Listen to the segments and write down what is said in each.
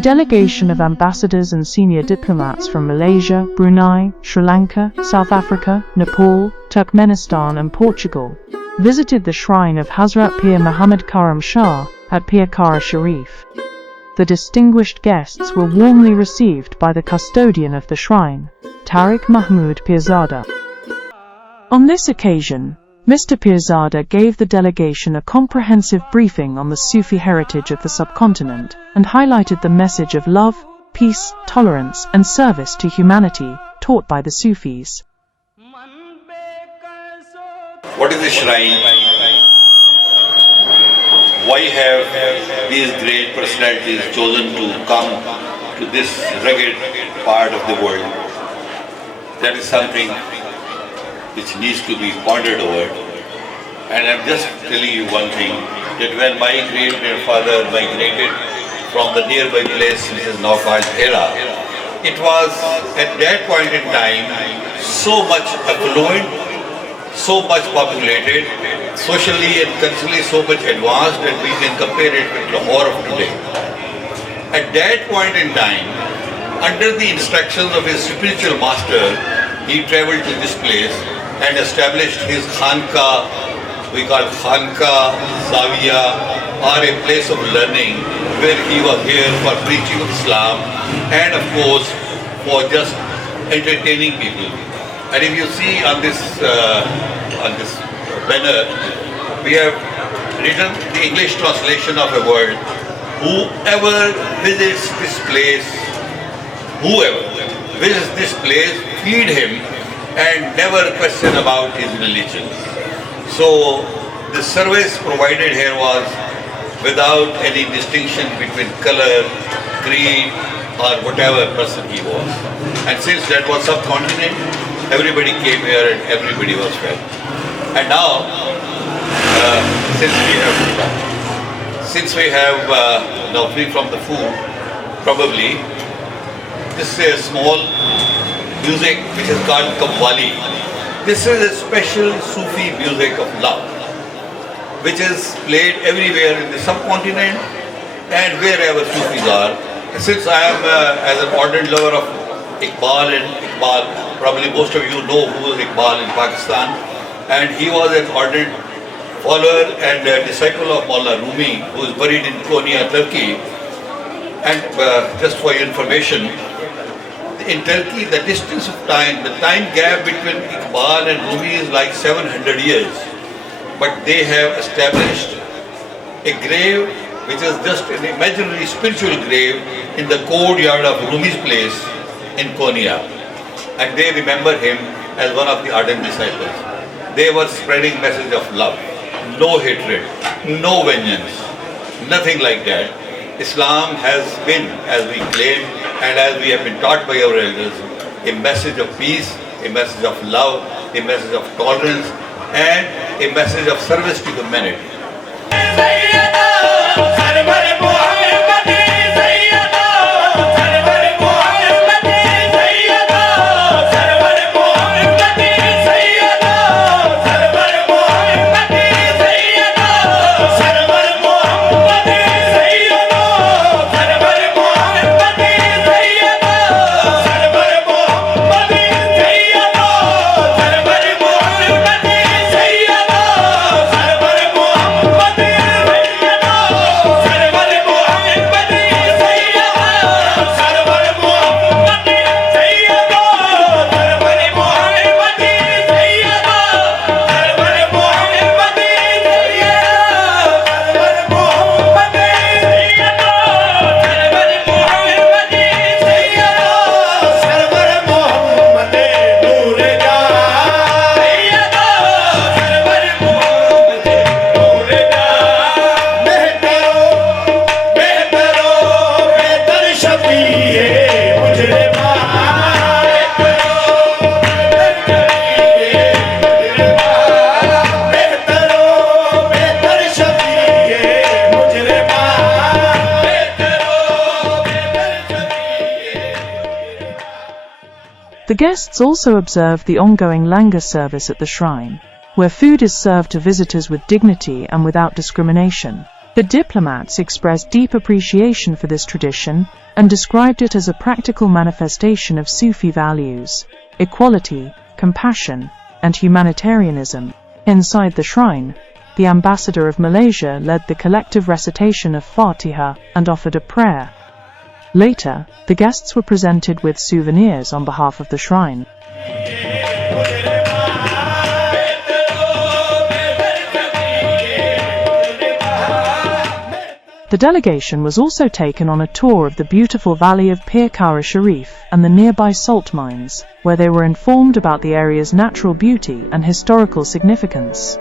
A delegation of ambassadors and senior diplomats from Malaysia, Brunei, Sri Lanka, South Africa, Nepal, Turkmenistan and Portugal visited the shrine of Hazrat Pir Muhammad Karam Shah at PeerKhaara Shareef. The distinguished guests were warmly received by the custodian of the shrine, Tariq Mahmood Pirzada. On this occasion, Mr. Pirzada gave the delegation a comprehensive briefing on the Sufi heritage of the subcontinent and highlighted the message of love, peace, tolerance and service to humanity taught by the Sufis. What is the shrine? Why have these great personalities chosen to come to this rugged part of the world? That is something which needs to be pondered over. And I'm just telling you one thing, that when my great-grandfather migrated from the nearby place which is now called Khara, it was at that point in time so much affluent, so much populated, socially and culturally so much advanced that we can compare it with Lahore of today. At that point in time, under the instructions of his spiritual master, he traveled to this place and established his khanka, we call khanka, zawiya, or a place of learning where he was here for preaching of Islam and of course for just entertaining people. And if you see on this banner, we have written the English translation of a word: whoever visits this place, feed him and never question about his religion. So the service provided here was without any distinction between color, creed or whatever person he was. And since that was subcontinent, everybody came here and everybody was fed. And now, since we have now free from the food, probably this is a small music which is called wali. This is a special Sufi music of love, which is played everywhere in the subcontinent and wherever Sufis are. Since I am as an ardent lover of Iqbal, probably most of you know who is Iqbal in Pakistan, and he was an ardent follower and disciple of Maulana Rumi, who is buried in Konya, Turkey. And just for your information, in Turkey, the distance of time, the time gap between Iqbal and Rumi is like 700 years. But they have established a grave which is just an imaginary spiritual grave in the courtyard of Rumi's place in Konya. And they remember him as one of the ardent disciples. They were spreading message of love, no hatred, no vengeance, nothing like that. Islam has been, as we claim and as we have been taught by our elders, a message of peace, a message of love, a message of tolerance and a message of service to humanity. The guests also observed the ongoing langar service at the shrine, where food is served to visitors with dignity and without discrimination. The diplomats expressed deep appreciation for this tradition and described it as a practical manifestation of Sufi values, equality, compassion, and humanitarianism. Inside the shrine, the ambassador of Malaysia led the collective recitation of Fatiha and offered a prayer. Later, the guests were presented with souvenirs on behalf of the shrine. The delegation was also taken on a tour of the beautiful valley of PeerKhaara Shareef and the nearby salt mines, where they were informed about the area's natural beauty and historical significance.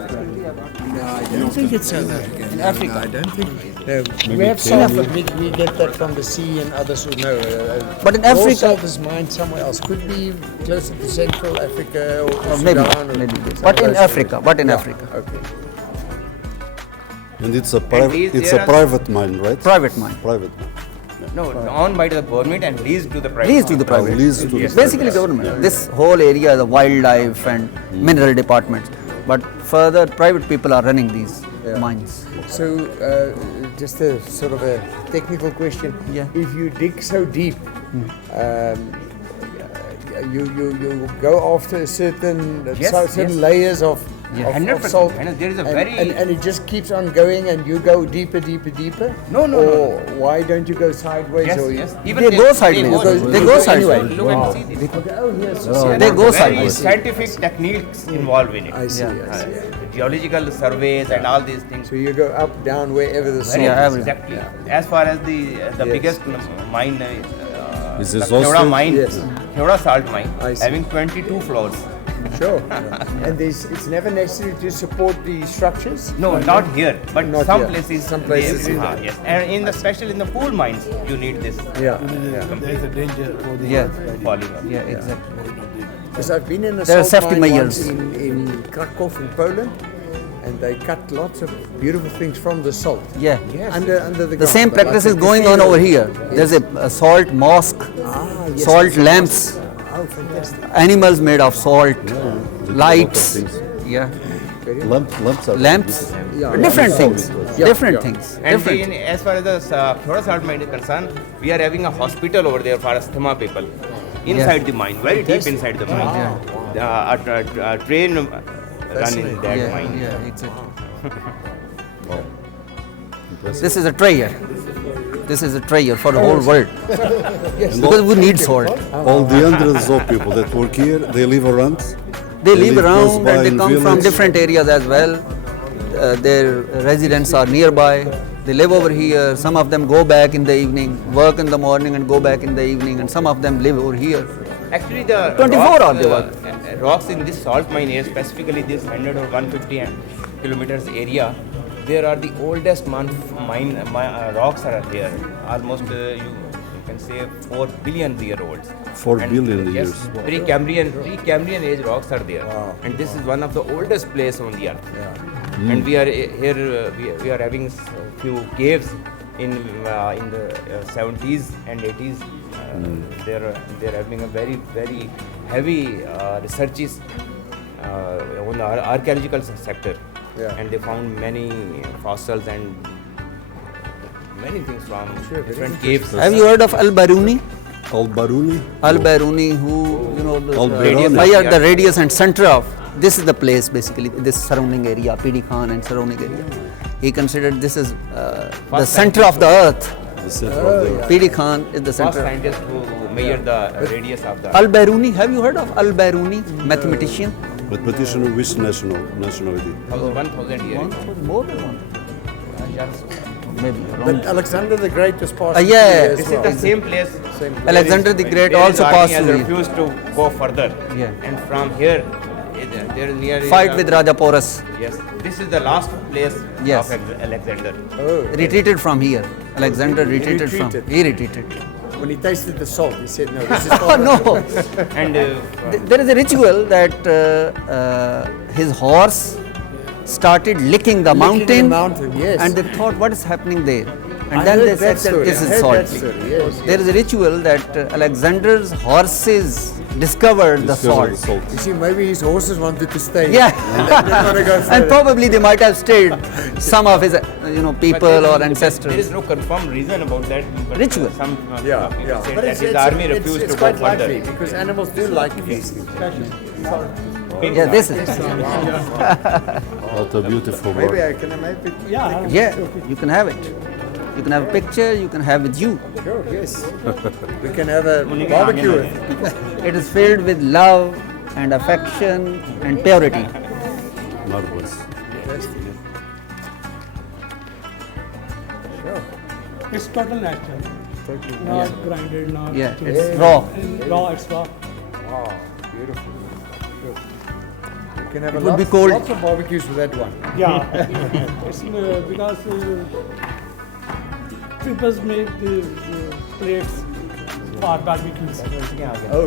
I don't think it's South Africa. In Africa? No, I don't think. No, we have salt, but we get that from the sea and others who know. But in raw Africa- salt is mined somewhere else. Could be closer to Central Africa or Maybe, Sudan or maybe. some But in place. Africa, but in Yeah, Africa. Okay. And it's a private. It's a private mine, right? Private mine. Private. No, owned by the government and leased to the private. Leased to the private. Leased to the It's basically government. This whole area is a wildlife and mineral departments. But further, private people are running these mines. So, just a sort of a technical question. Yeah. If you dig so deep, you go after a certain Yes, certain yes. layers of, Yeah, of 100%. salt, And there is a and, very- and it just keeps on going, and you go deeper. No, no, Or no, why don't you go sideways? Yes, or yes. They go sideways. They go sideways. Look and see this. Oh yes. They go Very sideways. scientific techniques involved in it. I see. Yeah. I see. Geological surveys and all these things. So you go up, down, wherever the salt. Yeah, is. Exactly. As far as the Yes. biggest mine, Is the this Khora also- mine, Yes. Khora salt mine, I see. having 22 floors. Sure. And it's never necessary to support the structures. No, not here, but Not some here. places. Some places they- in there. yes, and in the special in the pool mines, you need this Yeah. There's a danger for the Yeah, polymer. yeah, exactly. Because I've been in a There are salt safety mine measures. once in Krakow in Poland, and they cut lots of beautiful things from the salt. Yeah. Under the The ground, same like practice a is going on cathedral. over here. There's a salt mosque, Yes, salt yes. lamps, Oh, fantastic. animals made of salt, lights. Yeah, Lamps are lamps. Yeah. Different Yeah. things. Yeah. Different Yeah. things. And Different. as far as the Khora salt mine is concerned, we are having a hospital over there for asthma people inside the mine, very deep inside the mine. A train run in that Yeah, mine. yeah, exactly. This is a treasure. This is a treasure for the whole world. Because we need salt. All the hundreds of people that work here, they live around. They live close around by and they in come from village. different areas as well. Their residents are nearby. They live over here. Some of them go back in the evening, work in the morning and go back in the evening, and some of them live over here. Actually, the 24 rocks, hours they work. Rocks in this salt mine area, specifically this 100 or 150 kilometers area, there are the oldest rocks are here. Almost you can say 4 billion year olds. 4 billion yes, years. Pre-Cambrian age rocks are there, and this is one of the oldest place on the earth. And we are here. We are having a few caves in the 70s and 80s. They're having a very heavy researches on the archaeological sector, and they found many fossils and many things from different caves. Have you heard of Al-Biruni? Al-Biruni? Al-Biruni, who, you know, Al-Biruni. the radius and center of, this is the place basically, this surrounding area, PeerKhaara and surrounding area. He considered this is the center of the earth. The center of the PeerKhaara is the First center. scientist who measured the radius of the Al-Biruni, have you heard of Al-Biruni, mathematician? Mathematician of which nationality? 1,000 years. More than one. Maybe. But Alexander the Great was passed yeah. through This here is as the same place. Alexander the Great where his also army passed has through here. refused to go further. Yeah. And from here, there is near Fight with Raja Porus. Yes, this is the last place Yes. of Alexander. Retreated from here. Alexander retreated from. retreated. He retreated. When he tasted the salt, he said, "No, this is Oh no! And There is a ritual that his horse started licking the Licking mountain, the mountain, yes. and they thought, what is happening there? And I then heard they that said that story. this I is heard salt. that story, yes. There is a ritual that Alexander's horses discovered the Discovered salt. You see, maybe his horses wanted to stay. Yeah. And they didn't want to go further. And probably they might have stayed some of his, people or there is ancestors. no confirmed reason about that. But Ritual. Some Yeah, people yeah. said But that his army refused it's to go quite likely further. because animals do like these. Yeah, this is. What a beautiful Maybe work. I can maybe. Yeah, you can have it. You can have a picture, you can have with you. Sure, yes. We can have a barbecue. It is filled with love and affection and purity. Marvelous. It's total natural. Not grinded, not Yeah, changed. it's raw. Raw, it's raw. Wow, beautiful. You can have It would be cold. lots of barbecues with that one. Yeah. It's because people make the plates for barbecues. Oh.